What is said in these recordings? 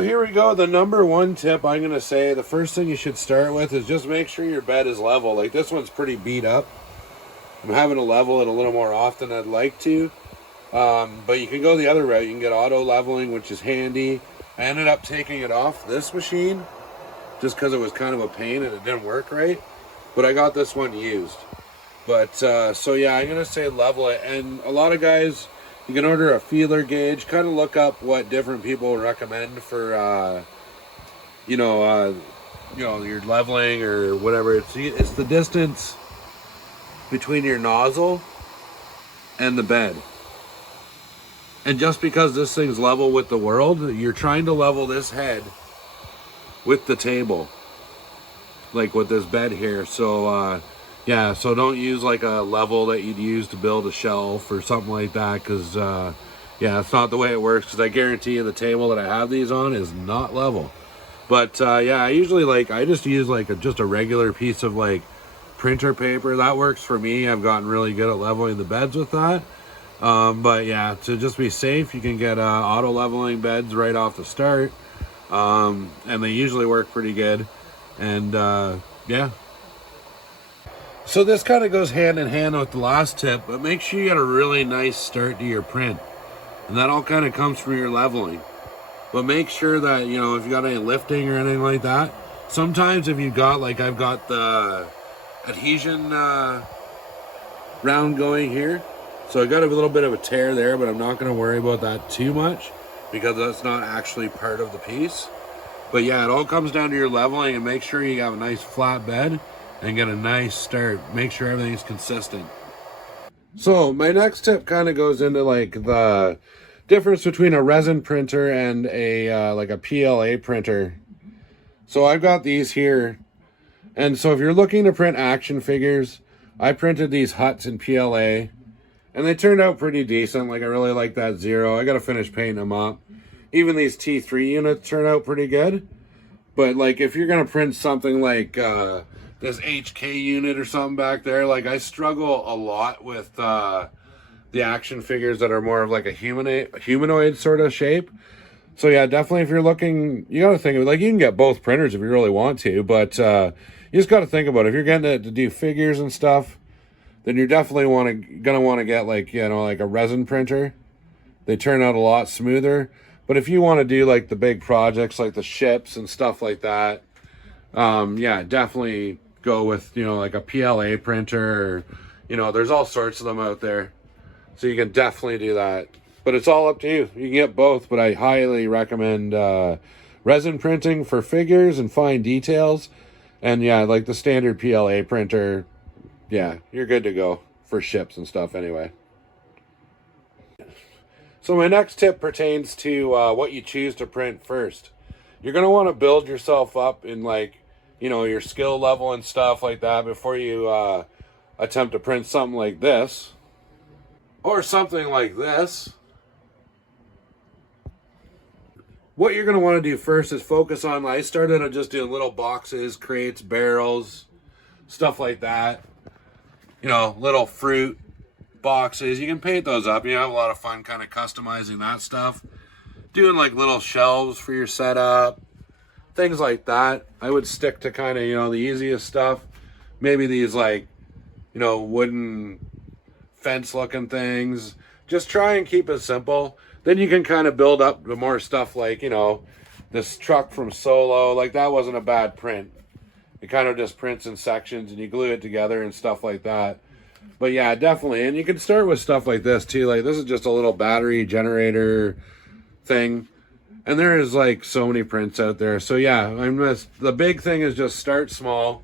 So here we go. The number one tip I'm going to say, the first thing you should start with is just make sure your bed is level. Like this one's pretty beat up. I'm having to level it a little more often than I'd like to. But you can go the other route. You can get auto leveling, which is handy. I ended up taking it off this machine just because it was kind of a pain and it didn't work right. But I got this one used. But so yeah, I'm going to say level it. And a lot of guys, you can order a feeler gauge, kind of look up what different people recommend for, your leveling or whatever. It's the distance between your nozzle and the bed. And just because this thing's level with the world, you're trying to level this head with the table, like with this bed here. So yeah, so don't use like a level that you'd use to build a shelf or something like that, because yeah, it's not the way it works. Because I guarantee you the table that I have these on is not level. But yeah, I just use like just a regular piece of like printer paper. That works for me. I've gotten really good at leveling the beds with that. But yeah, to just be safe, you can get auto leveling beds right off the start, and they usually work pretty good. And yeah, so this kind of goes hand in hand with the last tip, but make sure you get a really nice start to your print, and that all kind of comes from your leveling. But make sure that, you know, if you got any lifting or anything like that, sometimes if you got, like I've got the adhesion round going here, so I got a little bit of a tear there, but I'm not going to worry about that too much because that's not actually part of the piece. But yeah, it all comes down to your leveling, and make sure you have a nice flat bed and get a nice start. Make sure everything's consistent. So my next tip kind of goes into like the difference between a resin printer and a like a PLA printer. So I've got these here, and so if you're looking to print action figures, I printed these huts in PLA, and they turned out pretty decent. Like I really like that Zero. I got to finish painting them up. Even these T3 units turn out pretty good. But like if you're gonna print something like this HK unit or something back there, like I struggle a lot with the action figures that are more of like a humanoid sort of shape. So yeah, definitely if you're looking, you got to think of it, like you can get both printers if you really want to, but you just got to think about it. If you're getting it to do figures and stuff, then you're definitely gonna want to get like, you know, like a resin printer. They turn out a lot smoother. But if you want to do like the big projects like the ships and stuff like that, yeah, definitely go with, you know, like a PLA printer, or, you know, there's all sorts of them out there. So you can definitely do that. But it's all up to you. You can get both, but I highly recommend resin printing for figures and fine details. And yeah, like the standard PLA printer, yeah, you're good to go for ships and stuff anyway. So my next tip pertains to what you choose to print first. You're going to want to build yourself up in like, you know, your skill level and stuff like that before you attempt to print something like this. Or something like this. What you're going to want to do first is focus on, I started on just doing little boxes, crates, barrels, stuff like that. You know, little fruit boxes. You can paint those up. You have a lot of fun kind of customizing that stuff. Doing like little shelves for your setup. Things like that. I would stick to kind of, you know, the easiest stuff. Maybe these like, you know, wooden fence looking things. Just try and keep it simple. Then you can kind of build up to more stuff like, you know, this truck from Solo. Like that wasn't a bad print. It kind of just prints in sections and you glue it together and stuff like that. But yeah, definitely. And you can start with stuff like this too. Like this is just a little battery generator thing. And there is like so many prints out there. So yeah, the big thing is just start small.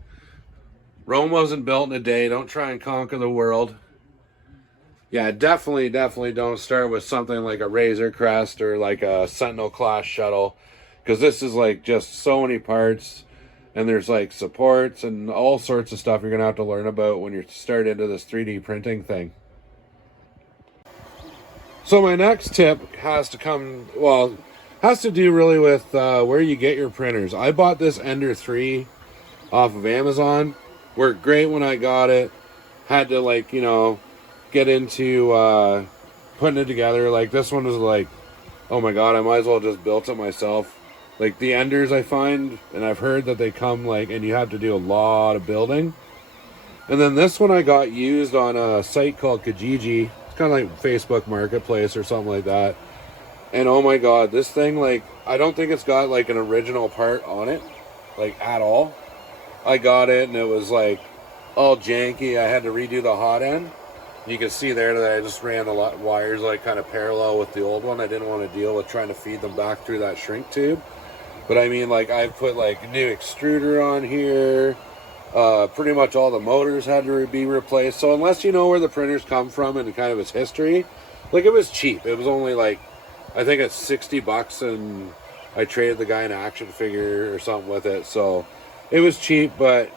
Rome wasn't built in a day. Don't try and conquer the world. Yeah, definitely don't start with something like a Razor Crest or like a Sentinel class shuttle, because this is like just so many parts, and there's like supports and all sorts of stuff you're gonna have to learn about when you start into this 3D printing thing. So my next tip has to do really with where you get your printers. I bought this Ender 3 off of Amazon. Worked great when I got it. Had to like, you know, get into putting it together. Like this one was like, oh my god, I might as well just built it myself. Like the enders I find, and I've heard that they come like, and you have to do a lot of building. And then this one I got used on a site called Kijiji. It's kind of like Facebook Marketplace or something like that. And oh my God, this thing, like, I don't think it's got like an original part on it, like at all. I got it and it was like all janky. I had to redo the hot end. You can see there that I just ran the wires like kind of parallel with the old one. I didn't want to deal with trying to feed them back through that shrink tube. But I mean, like, I put like a new extruder on here. Pretty much all the motors had to be replaced. So unless you know where the printers come from and kind of its history, like, it was cheap. It was only like, I think it's 60 bucks, and I traded the guy an action figure or something with it. So it was cheap, but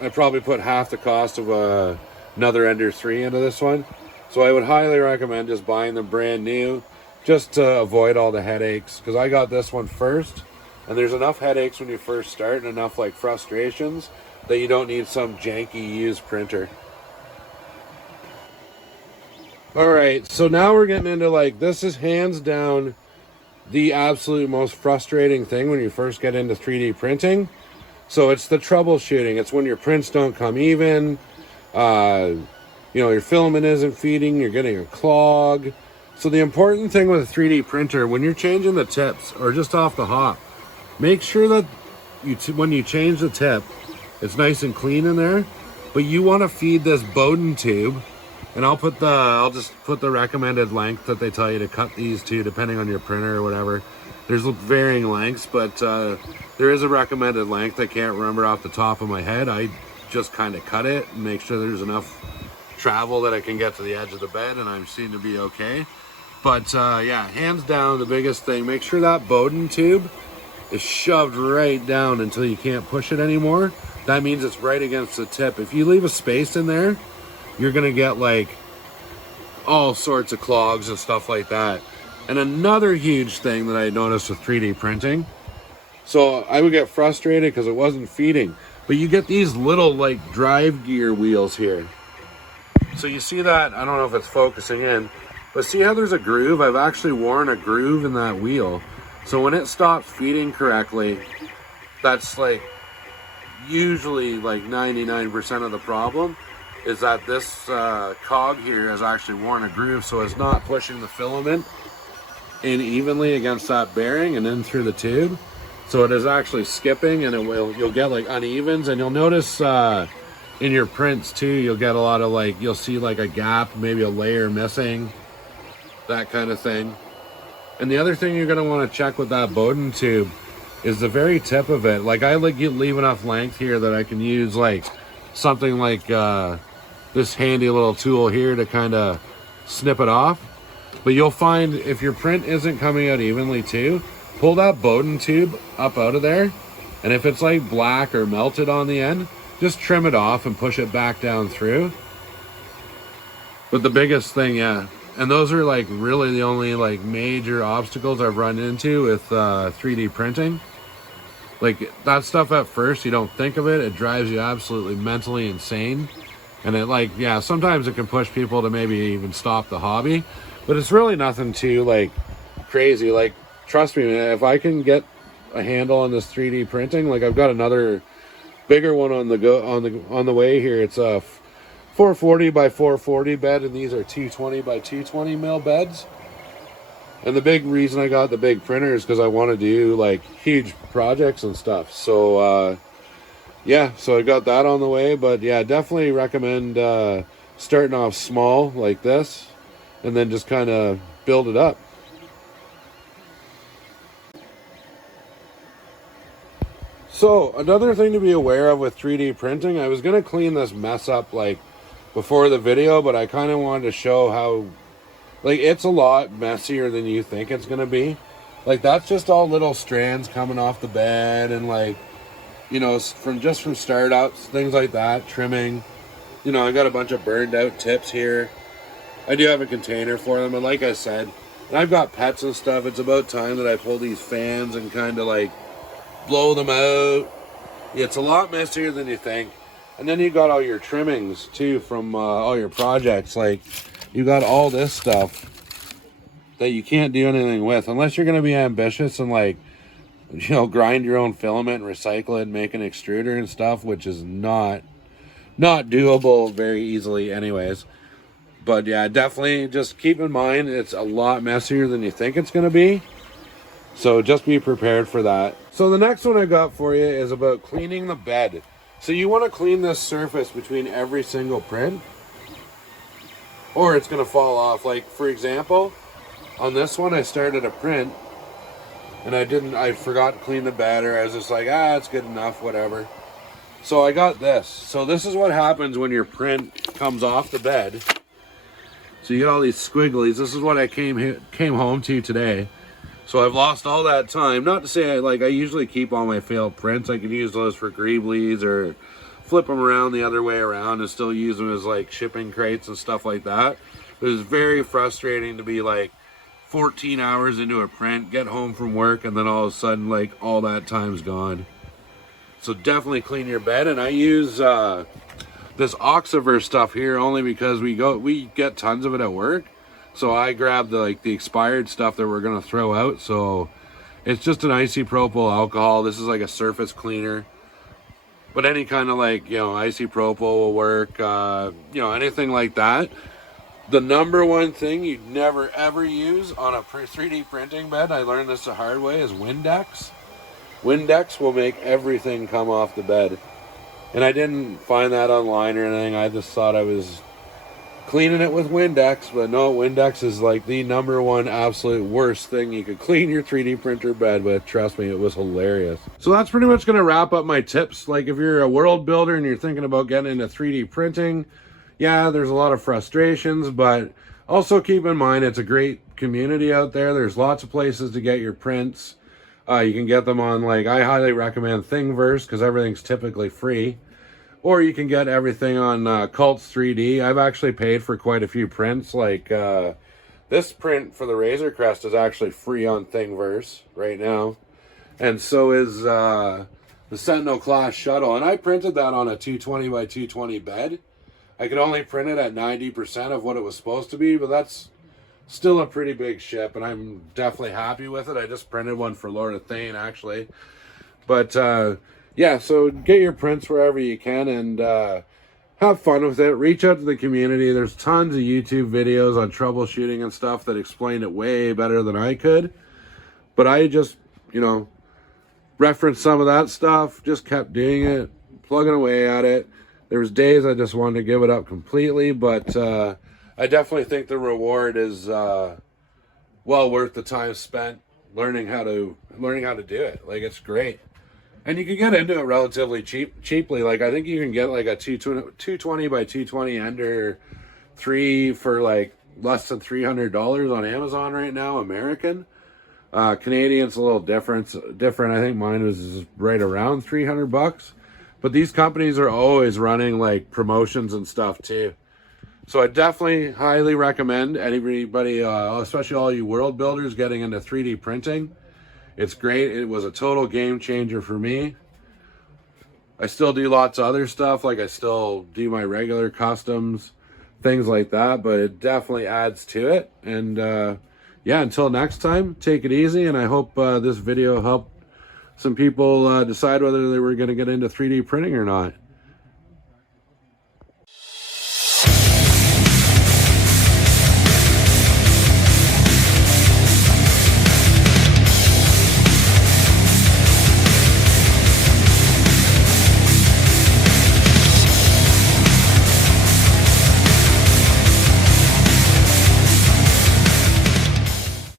I probably put half the cost of another Ender 3 into this one. So I would highly recommend just buying them brand new, just to avoid all the headaches, because I got this one first. And there's enough headaches when you first start and enough like frustrations that you don't need some janky used printer. All right, so now we're getting into like, this is hands down the absolute most frustrating thing when you first get into 3D printing. So it's the troubleshooting. It's when your prints don't come even, you know, your filament isn't feeding, you're getting a clog. So the important thing with a 3D printer, when you're changing the tips or just off the hop, make sure that when you change the tip, it's nice and clean in there. But you want to feed this Bowden tube, and I'll just put the recommended length that they tell you to cut these to, depending on your printer or whatever. There's varying lengths, but there is a recommended length. I can't remember off the top of my head. I just kind of cut it and make sure there's enough travel that I can get to the edge of the bed, and I seem to be okay. But yeah, hands down, the biggest thing, make sure that Bowden tube is shoved right down until you can't push it anymore. That means it's right against the tip. If you leave a space in there, you're gonna get like all sorts of clogs and stuff like that. And another huge thing that I noticed with 3D printing, so I would get frustrated because it wasn't feeding, but you get these little like drive gear wheels here. So you see that, I don't know if it's focusing in, but see how there's a groove? I've actually worn a groove in that wheel. So when it stops feeding correctly, that's like usually like 99% of the problem, is that this cog here has actually worn a groove, so it's not pushing the filament in evenly against that bearing and in through the tube. So it is actually skipping, and you'll get like unevens, and you'll notice in your prints too, you'll get a lot of like, you'll see like a gap, maybe a layer missing, that kind of thing. And the other thing you're going to want to check with that Bowden tube is the very tip of it. Like, I leave enough length here that I can use like something like this handy little tool here to kind of snip it off. But you'll find if your print isn't coming out evenly too, pull that Bowden tube up out of there, and if it's like black or melted on the end, just trim it off and push it back down through. But the biggest thing, yeah, and those are like really the only like major obstacles I've run into with 3D printing. Like, that stuff at first, you don't think of it, it drives you absolutely mentally insane. And it like, yeah, sometimes it can push people to maybe even stop the hobby, but it's really nothing too like crazy. Like, trust me, man, if I can get a handle on this 3D printing, like, I've got another bigger one on the way here. It's a 440 by 440 bed, and these are 220 by 220 mil beds. And the big reason I got the big printer is because I want to do like huge projects and stuff. So yeah, so I got that on the way. But yeah, definitely recommend starting off small like this, and then just kind of build it up. So another thing to be aware of with 3D printing, I was going to clean this mess up like before the video, but I kind of wanted to show how, like, it's a lot messier than you think it's going to be. Like, that's just all little strands coming off the bed, and like, you know, from start outs, things like that, trimming. You know, I got a bunch of burned out tips here. I do have a container for them, and like I said, and I've got pets and stuff. It's about time that I pull these fans and kind of like blow them out. It's a lot messier than you think. And then you got all your trimmings too from all your projects. Like, you got all this stuff that you can't do anything with unless you're going to be ambitious and like you know, grind your own filament and recycle it and make an extruder and stuff, which is not doable very easily anyways. But yeah, definitely just keep in mind it's a lot messier than you think it's going to be. So just be prepared for that. So the next one I got for you is about cleaning the bed. So you want to clean this surface between every single print, or it's going to fall off. Like for example, on this one I started a print and I forgot to clean the bed, or I was just like, it's good enough, whatever. So I got this. So this is what happens when your print comes off the bed. So you get all these squigglies. This is what I came home to today. So I've lost all that time. Not to say I usually keep all my failed prints. I can use those for greeblies or flip them around the other way around and still use them as like shipping crates and stuff like that. It was very frustrating to be like 14 hours into a print, get home from work, and then all of a sudden like all that time's gone. So definitely clean your bed. And I use this Oxiver stuff here only because we get tons of it at work. So I grabbed the expired stuff that we're gonna throw out. So it's just an isopropyl alcohol. This is like a surface cleaner, but any kind of isopropyl will work. Anything like that. The number one thing you'd never ever use on a 3D printing bed, I learned this the hard way, is Windex. Windex will make everything come off the bed. And I didn't find that online or anything. I just thought I was cleaning it with Windex, but no, Windex is like the number one absolute worst thing you could clean your 3D printer bed with. Trust me, it was hilarious. So that's pretty much going to wrap up my tips. Like if you're a world builder and you're thinking about getting into 3D printing, yeah, there's a lot of frustrations, but also keep in mind it's a great community out there. There's lots of places to get your prints. You can get them on, I highly recommend Thingiverse because everything's typically free. Or you can get everything on Cults 3D. I've actually paid for quite a few prints. This print for the Razor Crest is actually free on Thingiverse right now. And so is the Sentinel Class Shuttle. And I printed that on a 220 by 220 bed. I could only print it at 90% of what it was supposed to be, but that's still a pretty big ship, and I'm definitely happy with it. I just printed one for Lord of Thane, actually. But, yeah, so get your prints wherever you can and have fun with it. Reach out to the community. There's tons of YouTube videos on troubleshooting and stuff that explain it way better than I could. But I just, referenced some of that stuff, just kept doing it, plugging away at it. There was days I just wanted to give it up completely, but I definitely think the reward is well worth the time spent learning how to do it. It's great. And you can get into it relatively cheaply. I think you can get a 220 by 220 Ender 3 for less than $300 on Amazon right now, American. Canadian's a little different. I think mine was right around $300. But these companies are always running promotions and stuff too. So I definitely highly recommend anybody, especially all you world builders, getting into 3D printing. It's great. It was a total game changer for me. I still do lots of other stuff. I still do my regular customs, things like that, but it definitely adds to it. And yeah, until next time, take it easy. And I hope this video helped some people decide whether they were going to get into 3D printing or not.